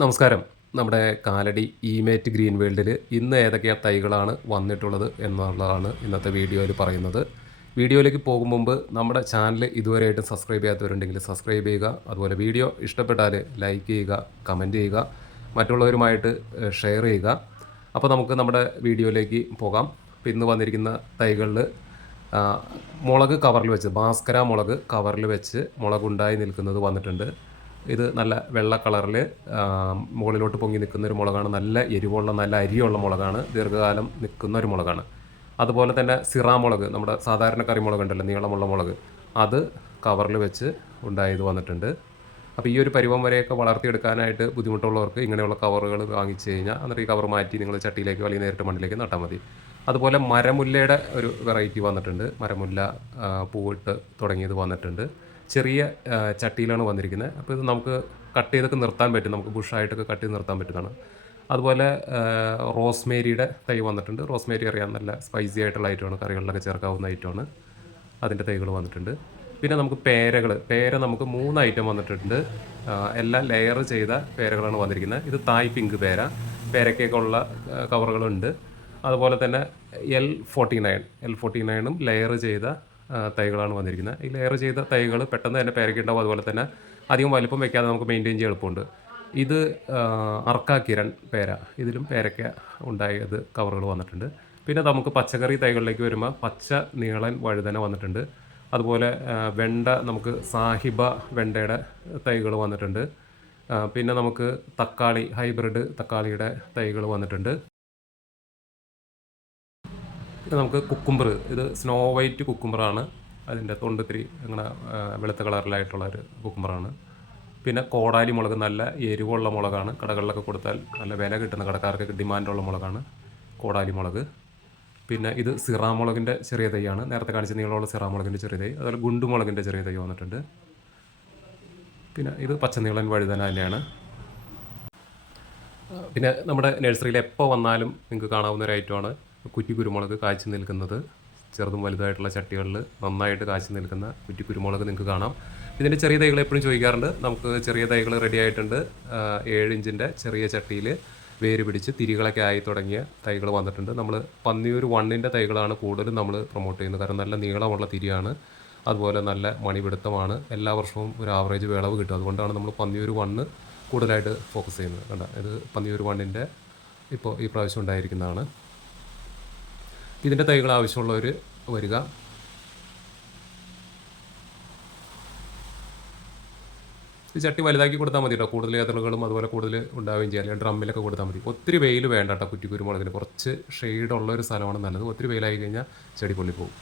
നമസ്കാരം. നമ്മുടെ കാലടി ഇമേറ്റ് ഗ്രീൻ വേൾഡിൽ ഇന്ന് ഏതൊക്കെയാ തൈകളാണ് വന്നിട്ടുള്ളത് എന്നുള്ളതാണ് ഇന്നത്തെ വീഡിയോയിൽ പറയുന്നത്. വീഡിയോയിലേക്ക് പോകും മുമ്പ് നമ്മുടെ ചാനൽ ഇതുവരെയായിട്ടും സബ്സ്ക്രൈബ് ചെയ്യാത്തവരുണ്ടെങ്കിൽ സബ്സ്ക്രൈബ് ചെയ്യുക അതുപോലെ വീഡിയോ ഇഷ്ടപ്പെട്ടാൽ ലൈക്ക് ചെയ്യുക കമന്റ് ചെയ്യുക മറ്റുള്ളവരുമായിട്ട് ഷെയർ ചെയ്യുക. അപ്പോൾ നമുക്ക് നമ്മുടെ വീഡിയോയിലേക്ക് പോകാം. അപ്പോൾ ഇന്ന് വന്നിരിക്കുന്ന തൈകളിൽ മുളക് കവറിൽ വെച്ച് ഭാസ്കര മുളക് കവറിൽ വെച്ച് മുളകുണ്ടായി നിൽക്കുന്നത് വന്നിട്ടുണ്ട്. ഇത് നല്ല വെള്ള കളറിൽ മുകളിലോട്ട് പൊങ്ങി നിൽക്കുന്ന ഒരു മുളകാണ്. നല്ല എരിവുള്ള നല്ല അരിയുള്ള മുളകാണ്. ദീർഘകാലം നിൽക്കുന്ന ഒരു മുളകാണ്. അതുപോലെ തന്നെ സിറാ മുളക് നമ്മുടെ സാധാരണ കറിമുളക് ഉണ്ടല്ലോ നീളമുള്ള മുളക്. അത് കവറിൽ വെച്ച് ഉണ്ടായത് വന്നിട്ടുണ്ട്. അപ്പോൾ ഈ ഒരു പരുവം വരെയൊക്കെ വളർത്തിയെടുക്കാനായിട്ട് ബുദ്ധിമുട്ടുള്ളവർക്ക് ഇങ്ങനെയുള്ള കവറുകൾ വാങ്ങിച്ചു കഴിഞ്ഞാൽ എന്നിട്ട് ഈ കവർ മാറ്റി നിങ്ങൾ ചട്ടിയിലേക്ക് അല്ലെങ്കിൽ നേരിട്ട് മണ്ണിലേക്ക് നട്ടാൽ മതി. അതുപോലെ മരമുല്ലയുടെ ഒരു വെറൈറ്റി വന്നിട്ടുണ്ട്. മരമുല്ല പൂവിട്ട് തുടങ്ങിയത് വന്നിട്ടുണ്ട്. ചെറിയ ചട്ടിയിലാണ് വന്നിരിക്കുന്നത്. അപ്പോൾ ഇത് നമുക്ക് കട്ട് ചെയ്തൊക്കെ നിർത്താൻ പറ്റും. നമുക്ക് ബുഷായിട്ടൊക്കെ കട്ട് ചെയ്ത് നിർത്താൻ പറ്റുന്നതാണ്. അതുപോലെ റോസ്മേരിയുടെ തൈ വന്നിട്ടുണ്ട്. റോസ്മേരി അറിയാൻ നല്ല സ്പൈസി ആയിട്ടുള്ള ഐറ്റമാണ് കറികളിലൊക്കെ ചേർക്കാവുന്ന ഐറ്റമാണ് അതിന്റെ തൈകൾ വന്നിട്ടുണ്ട്. പിന്നെ നമുക്ക് പേരകൾ. പേര നമുക്ക് മൂന്ന് ഐറ്റം വന്നിട്ടുണ്ട്. എല്ലാം ലെയർ ചെയ്ത പേരകളാണ് വന്നിരിക്കുന്നത്. ഇത് തായ് പിങ്ക് പേര. പേരക്കൊക്കെ ഉള്ള കവറുകളുണ്ട് അതുപോലെ തന്നെ L forty nine L forty നയനും layer ചെയ്ത തൈകളാണ് വന്നിരിക്കുന്നത്. ഈ ലെയർ ചെയ്ത തൈകൾ പെട്ടെന്ന് തന്നെ പേരക്കുണ്ടാവും. അതുപോലെ തന്നെ അധികം വലിപ്പം വെക്കാതെ നമുക്ക് മെയിന്റെയിൻ ചെയ്യാൻ എളുപ്പമുണ്ട്. ഇത് അർക്കാക്കിരൺ പേര. ഇതിലും പേരക്ക ഉണ്ടായത് കവറുകൾ വന്നിട്ടുണ്ട്. പിന്നെ നമുക്ക് പച്ചക്കറി തൈകളിലേക്ക് വരുമ്പോൾ പച്ച നീളൻ വഴുതന വന്നിട്ടുണ്ട്. അതുപോലെ വെണ്ട നമുക്ക് സാഹിബ വെണ്ടയുടെ തൈകൾ വന്നിട്ടുണ്ട്. പിന്നെ നമുക്ക് തക്കാളി ഹൈബ്രിഡ് തക്കാളിയുടെ തൈകൾ വന്നിട്ടുണ്ട്. നമുക്ക് കുക്കുംബർ ഇത് സ്നോ വൈറ്റ് കുക്കുംബറാണ് അതിന്റെ തൊണ്ടിത്തിരി അങ്ങനെ വെളുത്ത കളറിലായിട്ടുള്ള ഒരു കുക്കുംബറാണ് പിന്നെ കോടാലി മുളക് നല്ല എരിവുള്ള മുളകാണ്. കടകളിലൊക്കെ കൊടുത്താൽ നല്ല വില കിട്ടുന്ന കടക്കാർക്ക് ഡിമാൻഡുള്ള മുളകാണ് കോടാലി മുളക്. പിന്നെ ഇത് സിറാമുളകിന്റെ ചെറിയ തൈയാണ്. നേരത്തെ കാണിച്ച നീളമുള്ള സിറാമുളകിന്റെ ചെറിയ തൈ. അതുപോലെ ഗുണ്ടുമുളകിന്റെ ചെറിയ തൈ വന്നിട്ടുണ്ട്. പിന്നെ ഇത് പച്ചനീളൻ വഴുതന തന്നെയാണ്. പിന്നെ നമ്മുടെ നഴ്സറിയിൽ എപ്പോൾ വന്നാലും നിങ്ങൾക്ക് കാണാവുന്ന ഒരു ഐറ്റമാണ് കുറ്റി കുരുമുളക് കാഴ്ച നിൽക്കുന്നത്. ചെറുതും വലുതായിട്ടുള്ള ചട്ടികളിൽ നന്നായിട്ട് കാഴ്ച നിൽക്കുന്ന കുറ്റി കുരുമുളക് നിങ്ങൾക്ക് കാണാം. ഇതിന്റെ ചെറിയ തൈകൾ എപ്പോഴും ചോദിക്കാറുണ്ട്. നമുക്ക് ചെറിയ തൈകൾ റെഡി ആയിട്ടുണ്ട്. ഏഴ് ഇഞ്ചിന്റെ ചെറിയ ചട്ടിയിൽ വേര് പിടിച്ച് തിരികളൊക്കെ ആയി തുടങ്ങിയ തൈകൾ വന്നിട്ടുണ്ട്. നമ്മൾ പന്നിയൂർ വണ്ണിന്റെ തൈകളാണ് കൂടുതലും നമ്മൾ പ്രൊമോട്ട് ചെയ്യുന്നത്. കാരണം നല്ല നീളമുള്ള തിരിയാണ്. അതുപോലെ നല്ല മണിപിടുത്തമാണ്. എല്ലാ വർഷവും ഒരു ആവറേജ് വിളവ് കിട്ടും. അതുകൊണ്ടാണ് നമ്മൾ പന്നിയൂർ വണ്ണ് കൂടുതലായിട്ട് ഫോക്കസ് ചെയ്യുന്നത്. കണ്ട? ഇത് പന്നിയൂർ വണ്ണിന്റെ ഇപ്പോൾ ഈ പ്രാവശ്യം ഉണ്ടായിരിക്കുന്നതാണ്. ഇതിന്റെ തൈകൾ ആവശ്യമുള്ളവർ വരിക. ഈ ചട്ടി വലുതാക്കി കൊടുത്താൽ മതി കേട്ടോ കൂടുതൽ ഏതളുകളും അതുപോലെ കൂടുതൽ ഉണ്ടാവുകയും ചെയ്യാം. അല്ലെങ്കിൽ ഡ്രമ്മിലൊക്കെ കൊടുത്താൽ മതി. ഒത്തിരി വെയിൽ വേണ്ട കേട്ടോ കുറ്റി കുരുമുളകിന് കുറച്ച് ഷെയ്ഡുള്ള ഒരു സ്ഥലമാണ് നല്ലത്. ഒത്തിരി വെയിലായി കഴിഞ്ഞാൽ ചെടി പൊള്ളിപ്പോകും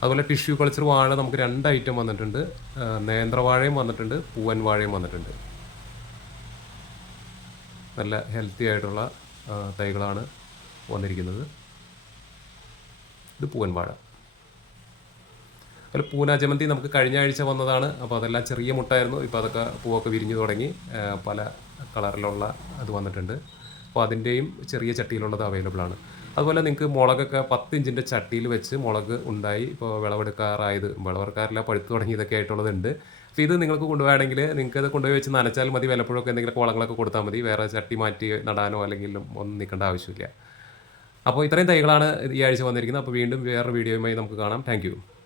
അതുപോലെ ടിഷ്യൂ കൾച്ചർ വാഴ നമുക്ക് രണ്ട് ഐറ്റം വന്നിട്ടുണ്ട്. നേന്ത്രവാഴയും വന്നിട്ടുണ്ട്. പൂവൻ വാഴയും വന്നിട്ടുണ്ട്. നല്ല ഹെൽത്തി ആയിട്ടുള്ള തൈകളാണ് വന്നിരിക്കുന്നത്. ഇത് പൂവൻ അതുപോലെ പൂന നമുക്ക് കഴിഞ്ഞ ആഴ്ച വന്നതാണ്. അപ്പോൾ അതെല്ലാം ചെറിയ മുട്ടായിരുന്നു. ഇപ്പോൾ അതൊക്കെ പൂവൊക്കെ വിരിഞ്ഞു തുടങ്ങി. പല കളറിലുള്ള അത് വന്നിട്ടുണ്ട്. അപ്പോൾ അതിന്റെയും ചെറിയ ചട്ടിയിലുള്ളത് അവൈലബിൾ ആണ്. അതുപോലെ നിങ്ങൾക്ക് മുളകൊക്കെ പത്ത് ഇഞ്ചിന്റെ ചട്ടിയിൽ വെച്ച് മുളക് ഉണ്ടായി ഇപ്പോൾ വിളവെടുക്കാറായത് വിളവെടുക്കാറില്ല പഴുത്ത് തുടങ്ങിയതൊക്കെ ആയിട്ടുള്ളതുണ്ട് അപ്പോൾ ഇത് നിങ്ങൾക്ക് കൊണ്ടുപോകുകയാണെങ്കിൽ നിങ്ങൾക്ക് അത് കൊണ്ടുപോയി വെച്ച് നനച്ചാൽ മതി. വല്ലപ്പോഴൊക്കെ എന്തെങ്കിലും വളങ്ങളൊക്കെ കൊടുത്താൽ മതി. വേറെ ചട്ടി മാറ്റി നടാനോ അല്ലെങ്കിൽ ഒന്നും നിൽക്കേണ്ട ആവശ്യമില്ല. അപ്പോൾ ഇത്രയും തൈകളാണ് ഈ ആഴ്ച വന്നിരിക്കുന്നത്. അപ്പോൾ വീണ്ടും വേറൊരു വീഡിയോയുമായി നമുക്ക് കാണാം. താങ്ക്